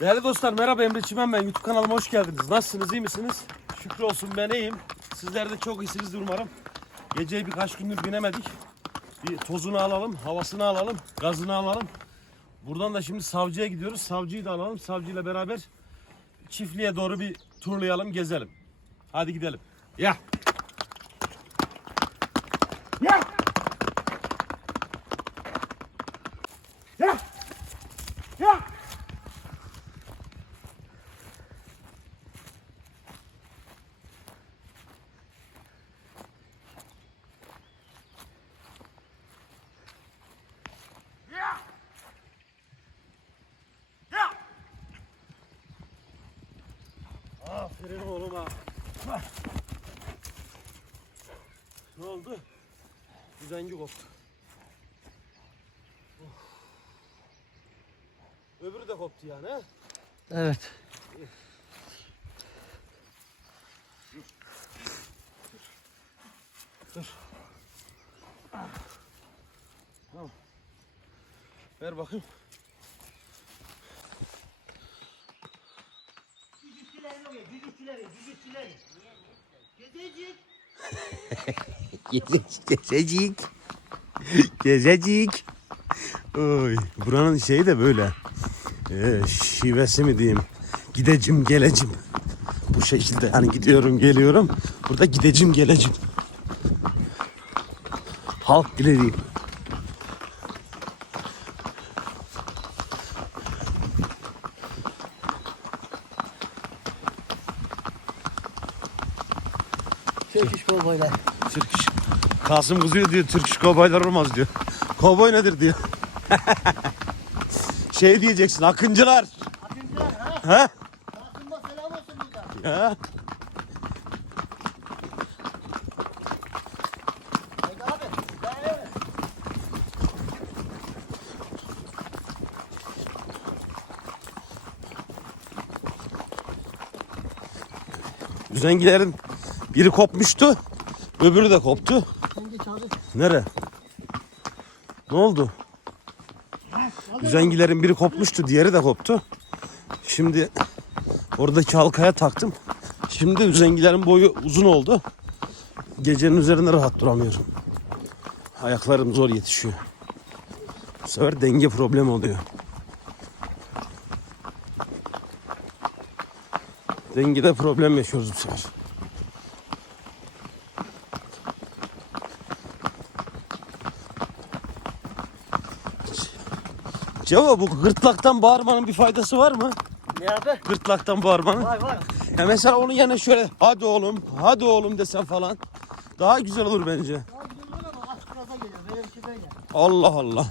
Değerli dostlar merhaba Emre Çimen ben. YouTube kanalıma hoş geldiniz. Nasılsınız iyi misiniz? Şükür olsun ben iyiyim. Sizler de çok iyisinizdir umarım. Geceyi birkaç gündür binemedik. Bir tozunu alalım, havasını alalım, gazını alalım. Buradan da şimdi savcıya gidiyoruz. Savcıyı da alalım. Savcıyla beraber çiftliğe doğru bir turlayalım, gezelim. Hadi gidelim. Ya. Ya. Ya. Aferin oğluma. Bak. Ne oldu? Düzengi koptu. Of. Öbürü de koptu yani he? Evet. Dur. Tamam. Ver bakayım. Gezecik. Gezecik. Oy, buranın şeyi de böyle. Ee, şivesi mi diyeyim? Gidecim gelecim. Bu şekilde hani gidiyorum geliyorum. Burada gidecim gelecim. Halk dili diyeyim. Türk kovboylar. Türk iş. Kasım kızıyor diyor Türk iş kovboylar olmaz diyor. Kovboy nedir diyor. şey diyeceksin akıncılar. Akıncılar ha? Ha? Akınma selam olsun burada. Ha? Haydi abi. Dayanıyor. Üzengilerin biri kopmuştu. Öbürü de koptu. Nere? Ne oldu? Üzengilerin biri kopmuştu, diğeri de koptu. Şimdi oradaki halkaya taktım. Şimdi üzengilerin boyu uzun oldu. Gecenin üzerinde rahat duramıyorum. Ayaklarım zor yetişiyor. Bu sefer denge problemi oluyor. Dengede problem yaşıyoruz bu sefer. Cevap bu gırtlaktan bağırmanın bir faydası var mı? Ne abi? Gırtlaktan bağırmanın. Var var. Ya mesela onun yerine şöyle hadi oğlum, hadi oğlum desen falan. Daha güzel olur bence. Ya gidiyor ama aç gaza geliyor. Şey böyle. Allah Allah.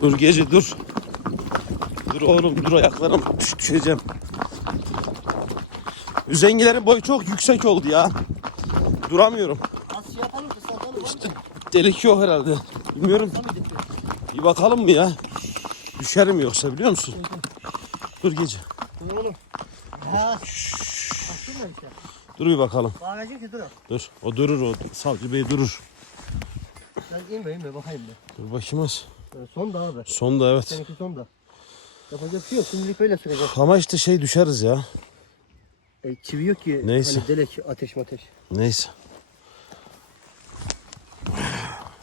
Dur gece dur. Dur oğlum dur ayaklarım düş, düşeceğim. Üzengilerin boyu çok yüksek oldu ya. Duramıyorum. Şey yapalım kısaltalım. İşte. Delik yok herhalde. Bilmiyorum. Bir bakalım mı ya? Düşerim yoksa biliyor musun? Dur gece. Oğlum. Ha. Aslında işte. Dur bir bakalım. Bağıracak ki dur. Dur. O durur o. Savcı bey durur. Ben inme inme bakayım bir. Dur bakayım az. Ee, Son da abi. Sonda evet. Seninki son da. Yapacak bir şey yok. Şimdilik böyle süreceğiz. Ama işte şey düşeriz ya. E, çivi yok ki. Neyse. Hani delek ateş ateş. Neyse.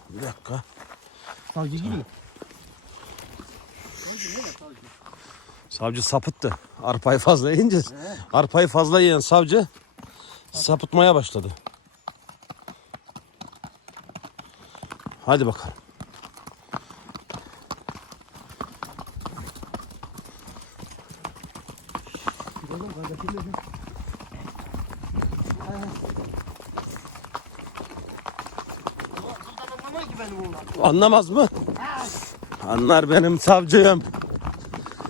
Bir dakika. Savcı gibi mi? Savcı sapıttı. Arpayı fazla yiyince. Arpayı fazla yiyen savcı sapıtmaya başladı. Hadi bakalım. Oğlum kardeşim dedim. Anlamıyor ki benim oğlan. Anlamaz mı? Anlar benim savcım.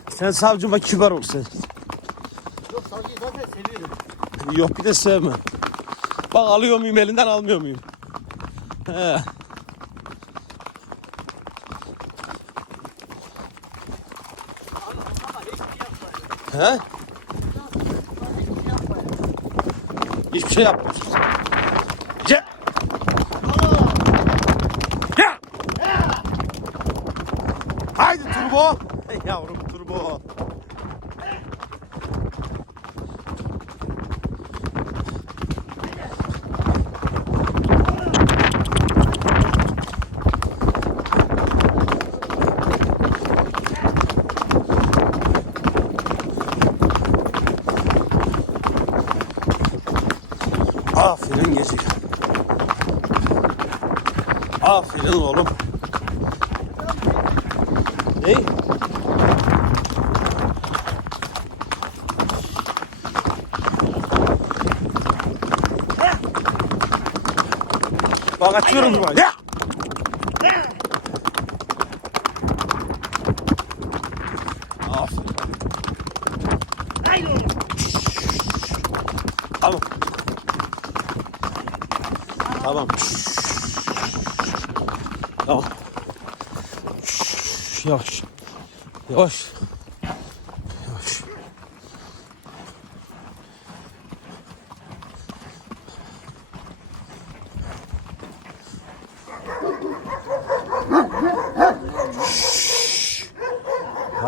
Sen savcıma kibar ol sen. Yok savcıyı zaten seviyorum. Yok bir de sevme. Bak alıyor muyum elinden almıyor muyum? He. He? Hiçbir şey yapmıyorsun. 야 우리 Bak açıyorum duvarı. Ya! Aferin. Tamam. Tamam. Tamam. Yavaş. Yavaş. Yavaş.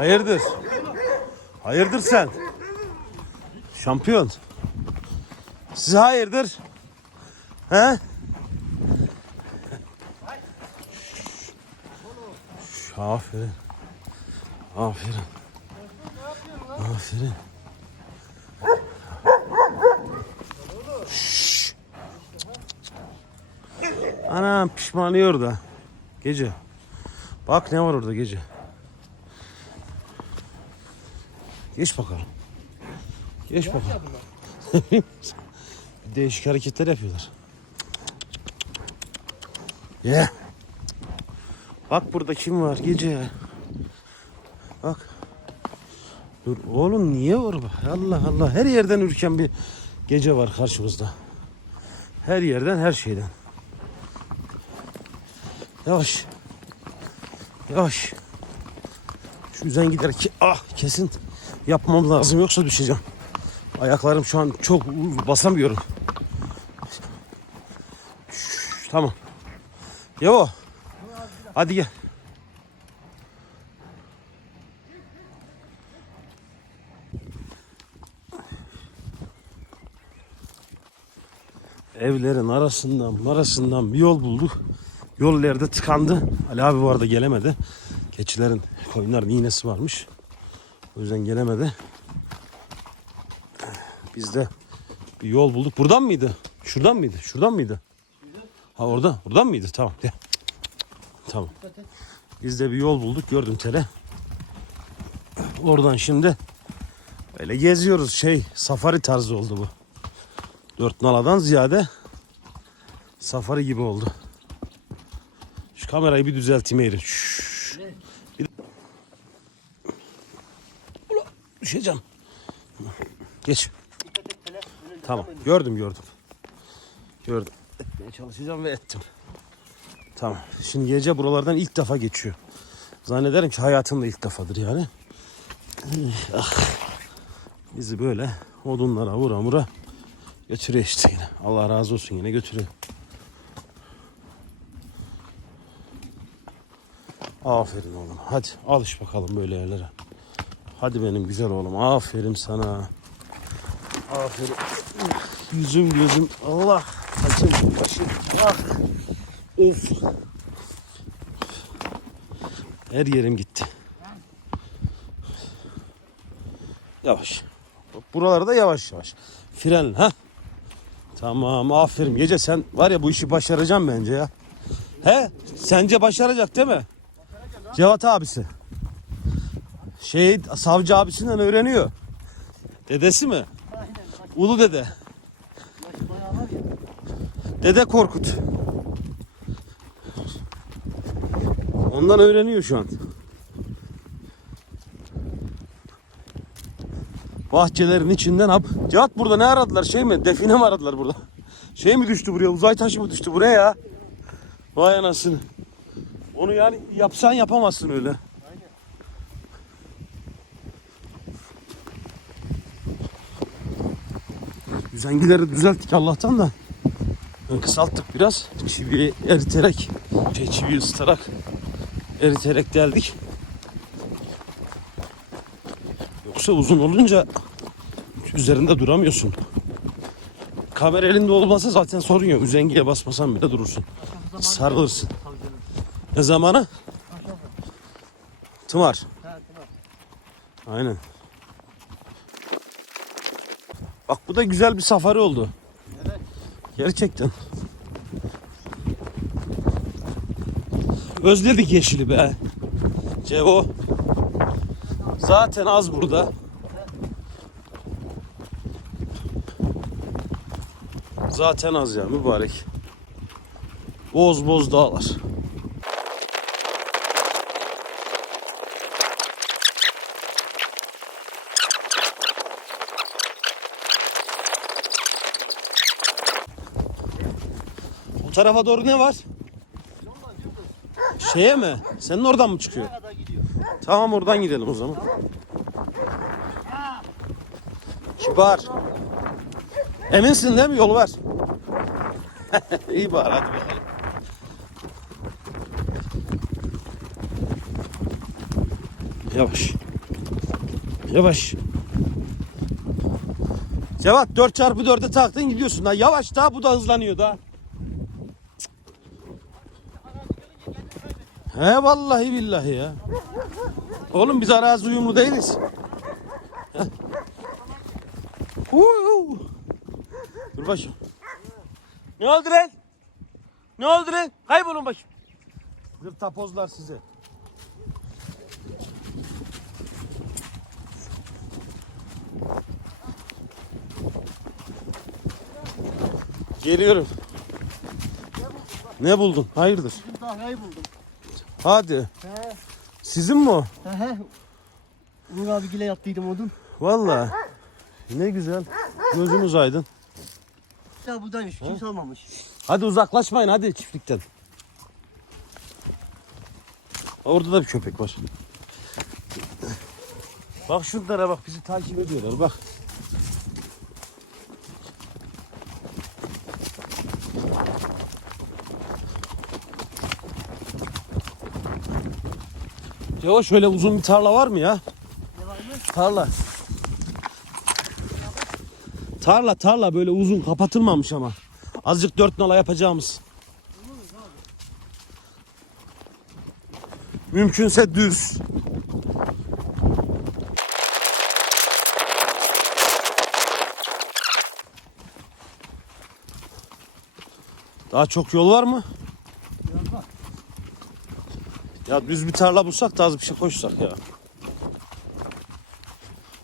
Hayırdır? Hayırdır sen? Şampiyon. Siz hayırdır? He? Aferin. Aferin. Aferin. Şşş. Anam pişmanıyor da. Gece. Bak ne var orada gece. Geç bakalım. Geç bakalım. Değişik hareketler yapıyorlar. Ye. Bak burada kim var gece. Bak. Dur oğlum niye var bu? Allah Allah her yerden ürken bir gece var karşımızda. Her yerden her şeyden. Yavaş. Yavaş. Şu yüzden gider ki ah kesin yapmam lazım yoksa düşeceğim. Ayaklarım şu an çok basamıyorum. Şş, tamam. Yavo. Hadi gel. Evlerin arasından arasından bir yol bulduk. Yol ileride tıkandı. Ali abi bu arada gelemedi. Keçilerin, koyunların iğnesi varmış. O yüzden gelemedi. Biz de bir yol bulduk. Buradan mıydı? Şuradan mıydı? Şuradan mıydı? Ha orada. Buradan mıydı? Tamam. Tamam. Biz de bir yol bulduk. Gördüm tele. Oradan şimdi öyle geziyoruz. Şey safari tarzı oldu bu. Dört naladan ziyade safari gibi oldu. Şu kamerayı bir düzelteyim eğri. Şşş. Bir... Ula, Düşeceğim. Geç. Tamam. Gördüm gördüm. Gördüm. Etmeye çalışacağım ve ettim. Tamam. Şimdi gece buralardan ilk defa geçiyor. Zannederim ki hayatımda ilk defadır yani. Ah. Bizi böyle odunlara vura vura götürüyor işte yine. Allah razı olsun yine götürüyor. Aferin oğlum. Hadi alış bakalım böyle yerlere. Hadi benim güzel oğlum. Aferin sana. Aferin. Yüzüm gözüm. Allah. Saçım başım. Ah. Of. Her yerim gitti. Yavaş. Buralarda yavaş yavaş. Fren ha. Tamam aferin. Gece sen var ya bu işi başaracaksın bence ya. He? Sence başaracak değil mi? Cevat abisi. Şey savcı abisinden öğreniyor. Dedesi mi? Ulu dede. Dede Korkut. Ondan öğreniyor şu an. Bahçelerin içinden hap. Cevat burada ne aradılar şey mi? Define mi aradılar burada? Şey mi düştü buraya? Uzay taşı mı düştü buraya ya? Vay anasını. Onu yani yapsan yapamazsın öyle. Üzengileri düzelttik Allah'tan da. Kısalttık biraz. Çiviyi eriterek, şey çiviyi ısıtarak eriterek deldik. Yoksa uzun olunca üzerinde duramıyorsun. Kamera elinde olmasa zaten sorun yok. Üzengiye basmasan bile durursun. Sarılırsın. Ne zamanı? Tımar. Aynen. Bak bu da güzel bir safari oldu. Evet. Gerçekten. Özledik yeşili be. Cevo. Zaten az burada. Zaten az ya mübarek. Boz boz dağlar. Tarafa doğru ne var? Şeye mi? Senin oradan mı çıkıyor? Tamam oradan gidelim o zaman. Kibar. Eminsin değil mi? Yol var. İyi bari hadi bakalım. Yavaş. Yavaş. Cevat 4 çarpı 4'e taktın gidiyorsun. Ha, yavaş daha bu da hızlanıyor daha. He vallahi billahi ya. Oğlum biz arazi uyumlu değiliz. Dur başım. Ne oldu lan? Ne oldu lan? Kaybolun başım. Zırtapozlar size. Geliyorum. Ne buldun? Hayırdır? Dahyayı buldum. Hadi. He. Sizin mi o? He he. Uğur abigile yaptıydım odun. Vallahi. Ne güzel. Gözünüz aydın. Ya buradaymış. Kimse almamış. Hadi uzaklaşmayın hadi çiftlikten. Orada da bir köpek var. Bak şunlara bak bizi takip ediyorlar bak. Ya şöyle uzun bir tarla var mı ya? Tarla. Tarla tarla böyle uzun kapatılmamış ama. Azıcık dört nala yapacağımız. Mümkünse düz. Daha çok yol var mı? Ya düz bir tarla bulsak da az bir şey koşsak ya.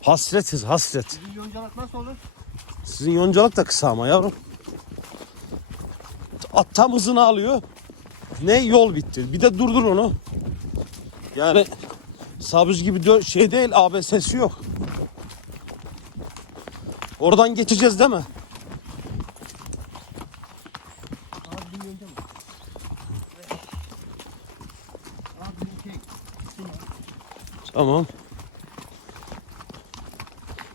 Hasretiz hasret. Bizim yoncalık nasıl olur? Sizin yoncalık da kısa ama yavrum. At tam hızını alıyor. Ne yol bitti. Bir de durdur onu. Yani sabız gibi şey değil ABS'si yok. Oradan geçeceğiz değil mi? Abi bizim yonca mı? Abi bizim şey. Tamam.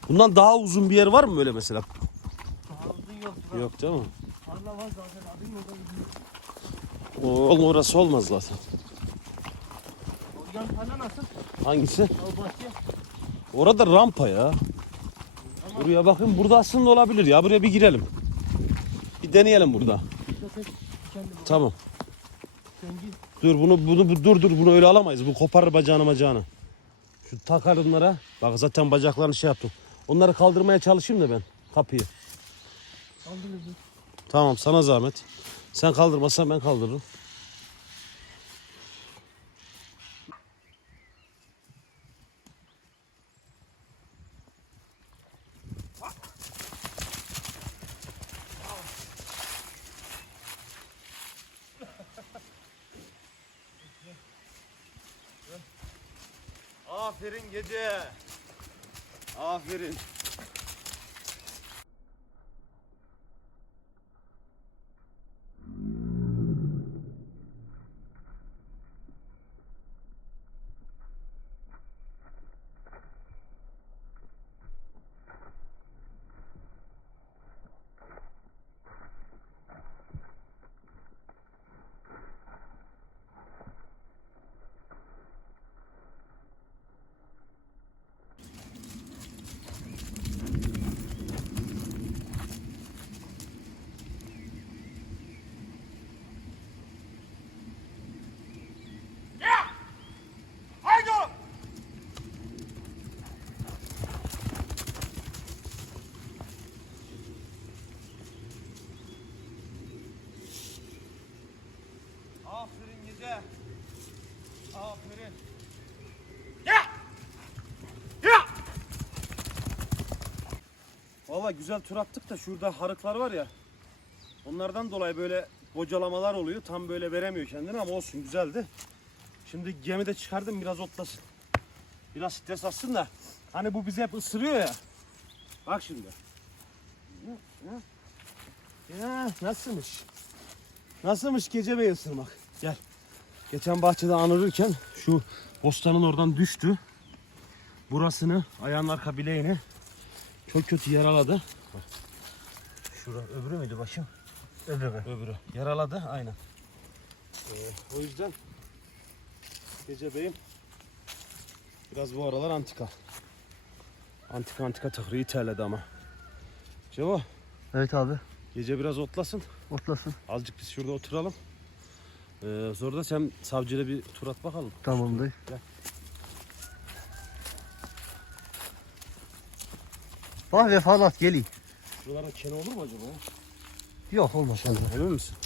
Bundan daha uzun bir yer var mı böyle mesela? Daha uzun yoktur. Yok. Yok değil mi? Tarla var zaten. Gidiyor. O, oğlum orası olmaz zaten. O yan tarla nasıl? Hangisi? O bahçe. Orada rampa ya. Buraya bakın burada aslında olabilir ya. Buraya bir girelim. Bir deneyelim burada. Tamam. Dur bunu bunu bu- dur dur bunu öyle alamayız. Bu koparır bacağını bacağını. Şu takar onlara. Bak zaten bacaklarını şey yaptım. Onları kaldırmaya çalışayım da ben kapıyı. Aldınız. Tamam sana zahmet. Sen kaldırmazsan ben kaldırırım. Aferin gece. Aferin. Valla güzel tur attık da şurada harıklar var ya. Onlardan dolayı böyle bocalamalar oluyor. Tam böyle veremiyor kendini ama olsun güzeldi. Şimdi gemide çıkardım biraz otlasın. Biraz stres atsın da. Hani bu bizi hep ısırıyor ya. Bak şimdi. Ya, ya. nasılmış? Nasılmış gece bey ısırmak? Gel. Geçen bahçede anırırken şu bostanın oradan düştü. Burasını, ayağının arka bileğini çok kötü yaraladı. Bak. Şura öbürü müydü başım? Öbürü. Öbürü. Yaraladı aynen. Ee, o yüzden gece beyim biraz bu aralar antika. Antika antika takriyi terledi ama. Cevo Evet abi. gece biraz otlasın. Otlasın. Azıcık biz şurada oturalım. Ee, sonra da sen savcıyla bir tur at bakalım. Tamam dayı. Gel. Bak vefalat geliyor. Şuralarda kene olur mu acaba? Yok olmaz. Emin misin?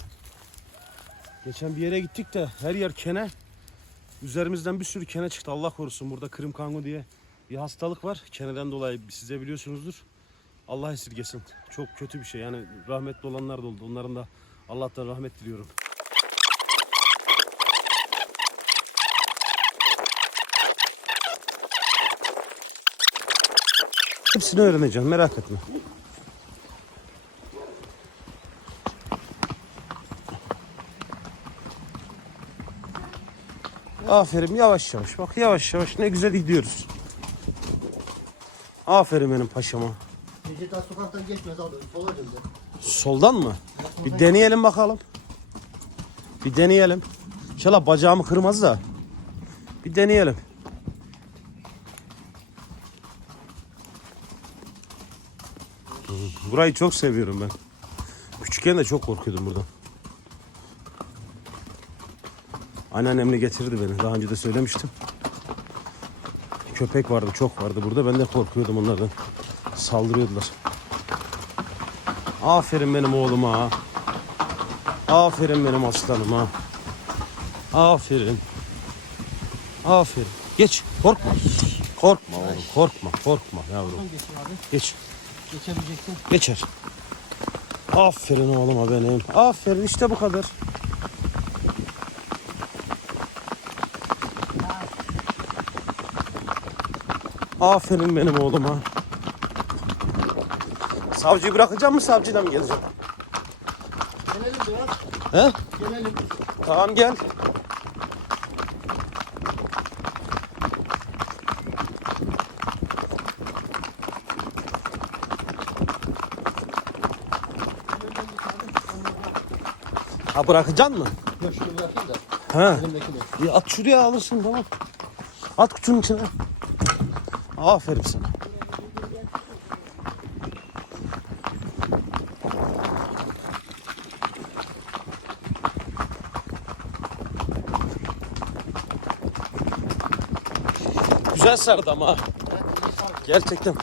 Geçen bir yere gittik de her yer kene. Üzerimizden bir sürü kene çıktı. Allah korusun burada kırım kangu diye bir hastalık var. Keneden dolayı size biliyorsunuzdur. Allah esirgesin. Çok kötü bir şey. Yani rahmetli olanlar da oldu. Onların da Allah'tan rahmet diliyorum. Hepsini öğreneceğim merak etme. Aferin yavaş yavaş bak yavaş yavaş ne güzel gidiyoruz. Aferin benim paşama. Daha sokaktan geçmez abi. Sola döndü. Soldan mı? Bir deneyelim bakalım. Bir deneyelim. İnşallah bacağımı kırmaz da. Bir deneyelim. Burayı çok seviyorum ben. Küçükken de çok korkuyordum buradan. Anneannemle getirdi beni. Daha önce de söylemiştim. Köpek vardı, çok vardı burada. Ben de korkuyordum onlardan. Saldırıyordular. Aferin benim oğluma. Aferin benim aslanıma. Aferin. Aferin. Geç. Korkma. Korkma oğlum. Korkma. Korkma yavrum. Geç. Geçebileceksin. Geçer. Aferin oğluma benim. Aferin işte bu kadar. Aferin benim oğluma. Savcıyı bırakacağım mı savcıyla mı geleceğim? Gelelim biraz. He? Gelelim. Tamam gel. Ha bırakacaksın mı? Yok şunu bırakayım da. Ha. Elimdekini. İyi at şuraya alırsın tamam. At kutunun içine. Aferin sana. Güzel sardı ama. Gerçekten.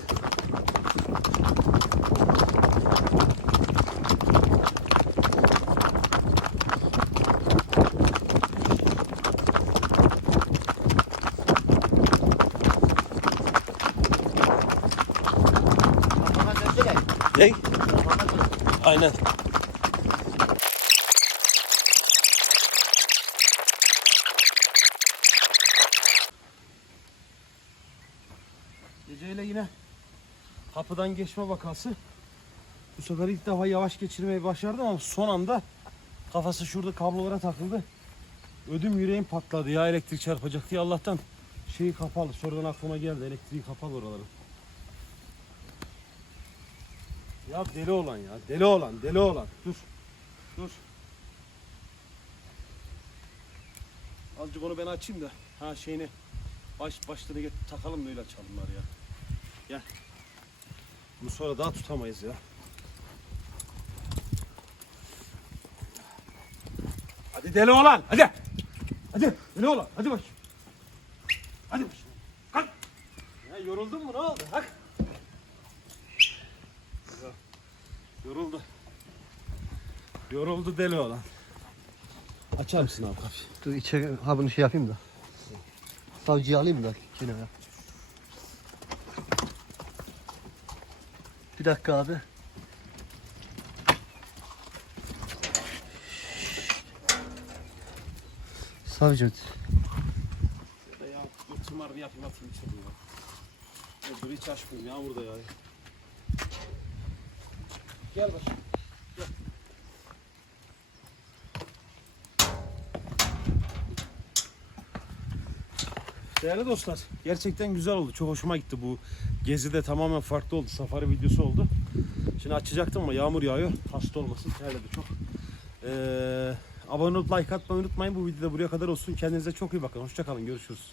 Kafana dön. Aynen. Geceyle yine kapıdan geçme vakası. Bu sefer ilk defa yavaş geçirmeyi başardım ama son anda kafası şurada kablolara takıldı. Ödüm yüreğim patladı ya elektrik çarpacak diye Allah'tan şeyi kapalı. Sonradan aklıma geldi elektriği kapalı oraların. Ya deli olan ya. Deli olan, deli olan. Dur. Dur. Azıcık onu ben açayım da. Ha şeyini baş başlığını get takalım da öyle açalım bari ya. Gel. Bunu sonra daha tutamayız ya. Hadi deli olan, hadi. Hadi deli olan, hadi bak. Hadi bak. Kalk. Ya yoruldun mu ne oldu? Kalk. Yoruldu. Yoruldu deli olan. Açar mısın abi kapıyı? Dur içeri ha bunu şey yapayım da. Savcıyı alayım da kenara. Bir dakika abi. Savcı. Ya, ya dur tımarını yapayım atayım içeri ya. Ya dur hiç açmayayım ya burada ya. Gel. Gel. Değerli dostlar, gerçekten güzel oldu. Çok hoşuma gitti bu gezi de tamamen farklı oldu. Safari videosu oldu. Şimdi açacaktım ama yağmur yağıyor. Hasta olmasın. Terledi çok. Ee, abone olup like atmayı unutmayın. Bu videoda buraya kadar olsun. Kendinize çok iyi bakın. Hoşçakalın. Görüşürüz.